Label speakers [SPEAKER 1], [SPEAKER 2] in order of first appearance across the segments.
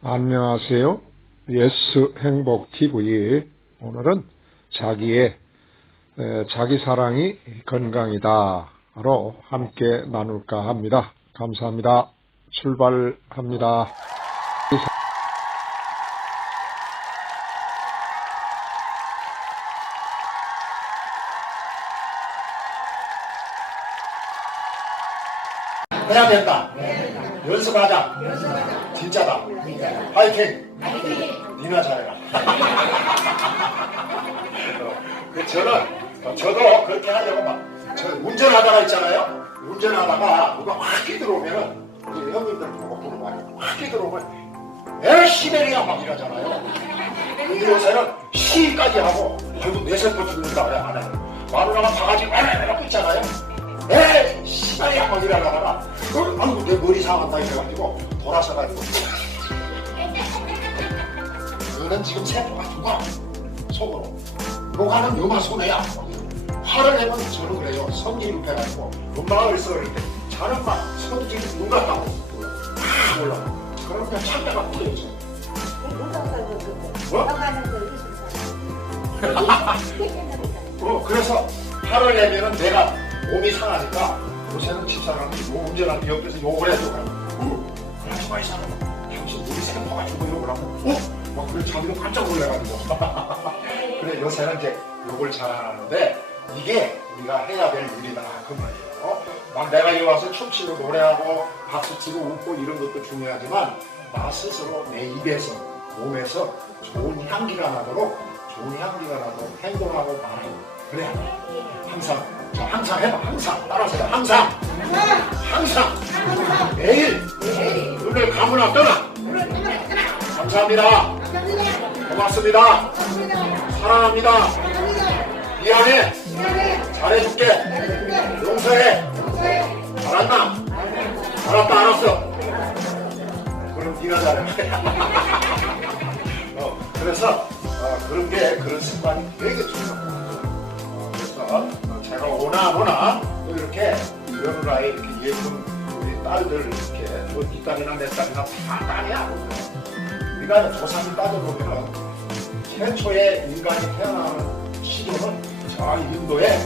[SPEAKER 1] 안녕하세요. 예스 행복 TV. 오늘은 자기의 에, 자기 사랑이 건강이다로 함께 나눌까 합니다. 감사합니다. 출발합니다.
[SPEAKER 2] 해야 된다. 연습하자. 진짜다. 파이팅. 니나 잘해라. 그 저는 어, 저도 그렇게 하려고 막 저 운전하다가 있잖아요. 운전하다가 누가 확 끼들어오면은 우리 형님들 보고 보는 말이에요. 확 끼들어오면 에 시베리아 막 이러잖아요. 근데 요새는 시까지 하고 아이고 내세포 죽는다 그래 안 해요. 마누라가 바가지 이러고 있잖아요. 에 시베리아 막 이러다가 그걸 아이고 내 머리 상한다 이래가지고 돌아서 가지고 너는 지금 세포가 죽어 속으로. 욕하는 너만 손해야. 화를 내면 저는 그래요. 성질이 패가지고. 엄마가 그랬어 이렇게 자는 막 성질이 눈 같다고. 막 올라가 그러면 참다가 뿌려져. 어, 그래서 화를 내면은 내가 몸이 상하니까 요새는 집사람이 요 운전할 때 옆에서 욕을 해줘 어, 그러지 마 이사람 당신 우리 세포가 죽어 욕을 하고 어? 막 그래 자기도 깜짝 놀래가지고. 그래 요새는 이제 욕을 잘안 하는데 이게 우리가 해야 될 일이다. 그 말이에요. 막 내가 여기 와서 춤추고 노래하고 박수치고 웃고 이런 것도 중요하지만 나 스스로 내 입에서 몸에서 좋은 향기가 나도록 좋은 향기가 나도록 행동하고 말하고 그래야 돼. 항상. 자 항상 해봐. 항상. 따라서 해 항상. 항상. 매일. 눈을 감으나 떠나. 감사합니다 고맙습니다. 사랑합니다. 미안해 잘해줄게. 용서해. 알았나 알았다 알았어. 그럼 네가 잘해 어, 그래서 어, 그런 게 그런 습관이 되게 중요합니다. 어, 그래서 어, 제가 오나 오나 또 이렇게 며느라의 이렇게 예쁜 우리 딸들 이렇게 뭐네 딸이나 내 딸이나 다 딸이야 우리가 조상을 따져보면 최초의 인간이 태어나는 시도는 저 인도에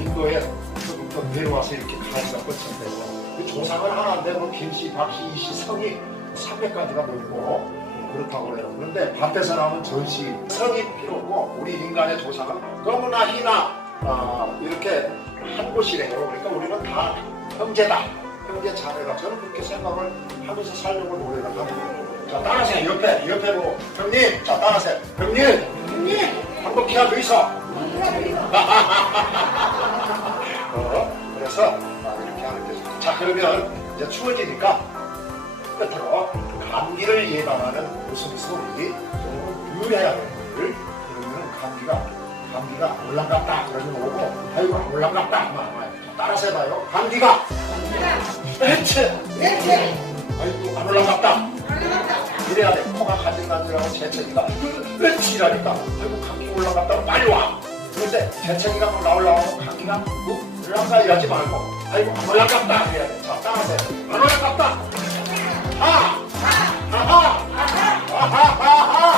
[SPEAKER 2] 인도에 그부터 내려와서 이렇게 가지가 뻗쳤대요. 그 조상을 하나인데 뭐 김씨, 박씨, 이씨, 성이 300가지가 모이고 그렇다고 그래요. 그런데 밭에서 나오는 전씨 성이 필요 없고 우리 인간의 조상은 너무나 희나 아, 이렇게 한 곳이래요. 그러니까 우리는 다 형제다 형제 자매가 저는 그렇게 생각을 하면서 살려고 노력을 합니다 자 따라하세요. 옆에 옆에 보고 형님. 자 따라하세요. 형님. 형님. 한번 키가 더 있어. 어, 그래서 아, 이렇게 하는 게. 자 그러면 이제 추워지니까 끝으로 감기를 예방하는 우리 좀 되는 걸 그러면 감기가 감기가 올라갔다. 그러면 오고 아이고 안 올라갔다. 따라서 해봐요. 감기가. 대체. 아이고 안 올라갔다 이래야 돼 코가 간질간질하고 재채기가 으치라니까 아이고 감기 올라갔다 빨리 와 그런데 재채기가 막 나오려고 감기가 뭐 올라가 이러지 말고 아이고 안 올라갔다 이래야 돼 자 따라서 해. 안 올라갔다 아! 아하! 아하하하!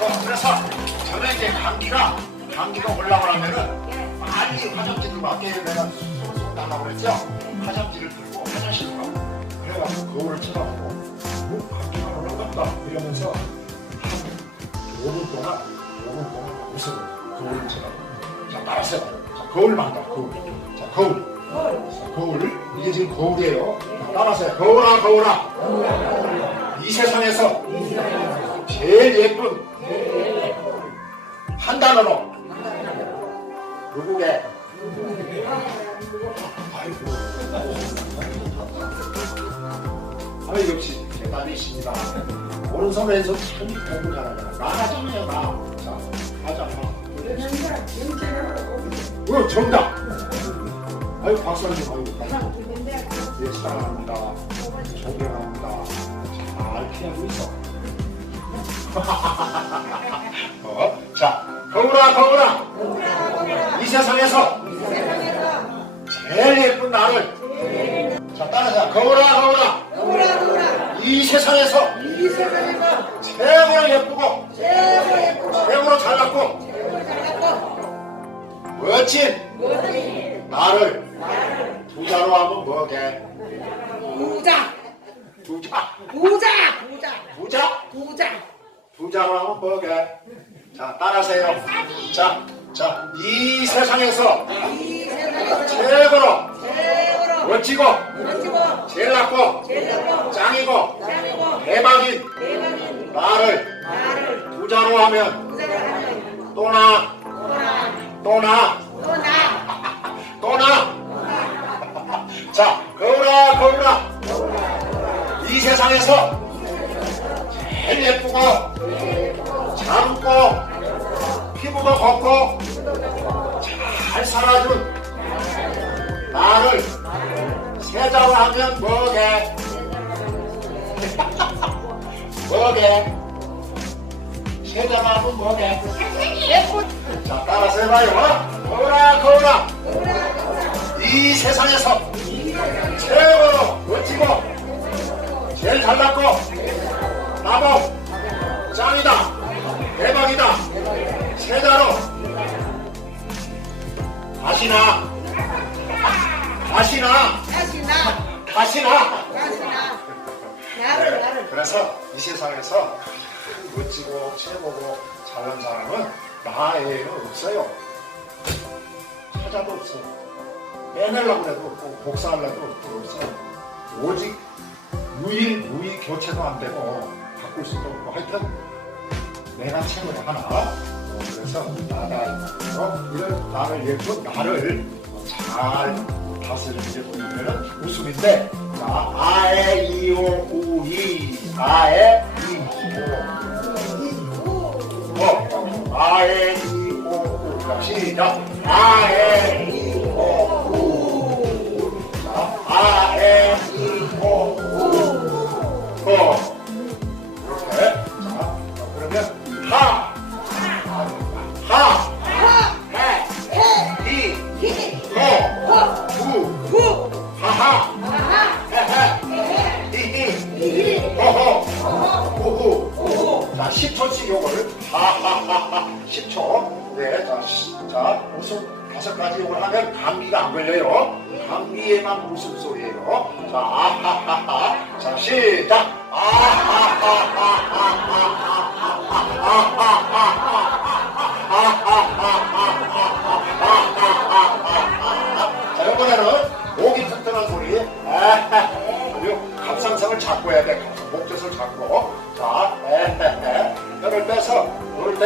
[SPEAKER 2] 어, 그래서 저는 이제 감기가 감기가 올라오려면은 빨리 화장실 들고 아까 내가 손손 달라고 그랬죠? 화장지를 들고 화장실 가고 그래가지고 거울을 쳐다보고 어, 감기가 올라갔다 이러면서 한 5분 동안 5분 동안 웃어요 거울을 쳐다보고. 자 따라서 자 거울 만다 거울. 자 거울. 자, 거울. 이게 지금 거울이에요. 자, 따라서 해 거울아 거울아. 이 세상에서 제일 예쁜 한 단어로 누구게 아이고. 아이 역시 대단히십니다. 오른손 왼손 참 공부 잘하잖아. 나 하잖아요 나자 하자 어 정답. 아유 박사님 아유 박사님 예 사랑합니다. 존경합니다. 잘 피하고 있어. 어? 자 거울아 거울아. 이 세상에서 제일 예쁜 나를. 자 따라서 거울아 거울아.
[SPEAKER 3] 누구라 누구라
[SPEAKER 2] 이 세상에서
[SPEAKER 3] 이 세상에서
[SPEAKER 2] 최고로 예쁘고
[SPEAKER 3] 최고 예쁘고
[SPEAKER 2] 최고로 잘났고
[SPEAKER 3] 최고 잘났고.
[SPEAKER 2] 멋진
[SPEAKER 3] 멋진
[SPEAKER 2] 나를. 부자로 하면 뭐게?
[SPEAKER 3] 부자.
[SPEAKER 2] 부자.
[SPEAKER 3] 부자 부자.
[SPEAKER 2] 부자?
[SPEAKER 3] 부자.
[SPEAKER 2] 부자로 하면 뭐게? 자 따라하세요. 자 자이 세상에서
[SPEAKER 3] 이 세상에서
[SPEAKER 2] 최고로 멋지고
[SPEAKER 3] 멋지고
[SPEAKER 2] 제일 낫고 짱이고 대박인 나를 부자로 하면 또나
[SPEAKER 3] 또나
[SPEAKER 2] 또나.
[SPEAKER 3] 또나
[SPEAKER 2] 자 거울아 거울아. 이 세상에서 제일 예쁘고 잘 웃고 피부도 곱고 잘 살아준 나를 세자로 하면 뭐게? 뭐게? 세자로 하면 뭐게? 자 따라서 해봐요. 거울아 거울아. 이 세상에서 최고로 멋지고 제일 잘났고 나보 다시나. 다시나.
[SPEAKER 3] 다시 나.
[SPEAKER 2] 다시나.
[SPEAKER 3] 다시 나. 나를 나를.
[SPEAKER 2] 그래서 이 세상에서 멋지고 최고고 잘난 사람은 나에는 없어요. 찾아도 없어요. 빼내려고 해도 없고 복사하려고 해도 없어요. 오직 무일 무일 교체도 안 되고 바꿀 수도 없고. 하여튼 내가 최고야. 하나. 어, 그래서 나가 이런 나를 예쁜 나를 잘 다스리는 게 보면은 웃음인데 자 아에 이오 우이 아에 이오. 어 아에 이오 우. 자, 시작. 아에 이오 우. 자, 아에 이오 우어 10초. 네, 자, 시- 자, 웃음 다섯 가지 요걸 하면 감기가 안 걸려요. 감기에만 웃음 소리예요. 자, 아하하하. 자, 시작. 자, 이번에는 목이 튼튼한 소리. 아하하. 그리고 갑상선을 잡고 해야 돼. 목젖을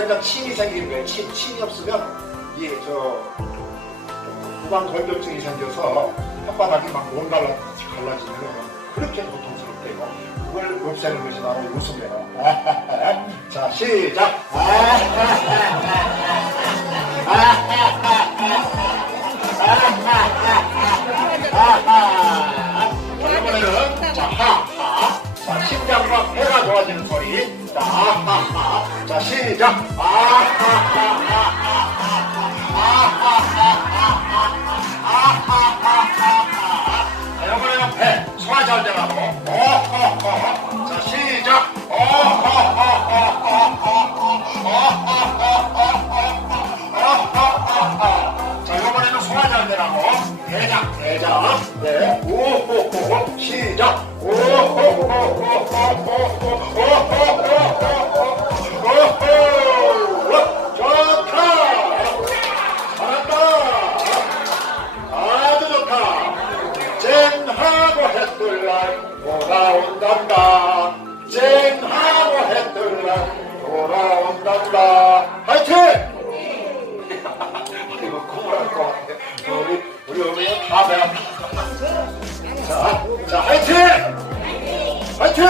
[SPEAKER 2] 이제 침이 생기는 거예요. 침, 침이 없으면 이, 저, 구강 건조증이 생겨서 혓바닥이 막 온갈라 갈라지면 그렇게 고통스럽대요. 그걸 없애는 것이 바로. 아하하. 자, 시작. 이번에는 자, 하하. 자, 심장과 폐가 좋아지는 소리. 자, 하하. 자, 시작. 아, 아, 아, 아. 돌아온단다. 쨍하고 해뜰 날 돌아온단다. 화이팅! 이거 구분할 것 같아. 우리, 우리 어머니 다 배가 자, 자, 화이팅! 화이팅!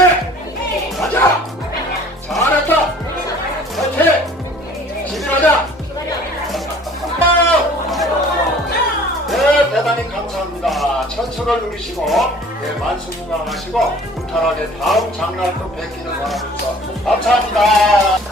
[SPEAKER 2] 가자! 잘했다! 화이팅! 집에 가자! 네, 대단히 감사합니다. 천수를 누리시고, 네, 만수무강하시고, 무탈하게 다음 장날도 뵙기를 바랍니다. 감사합니다.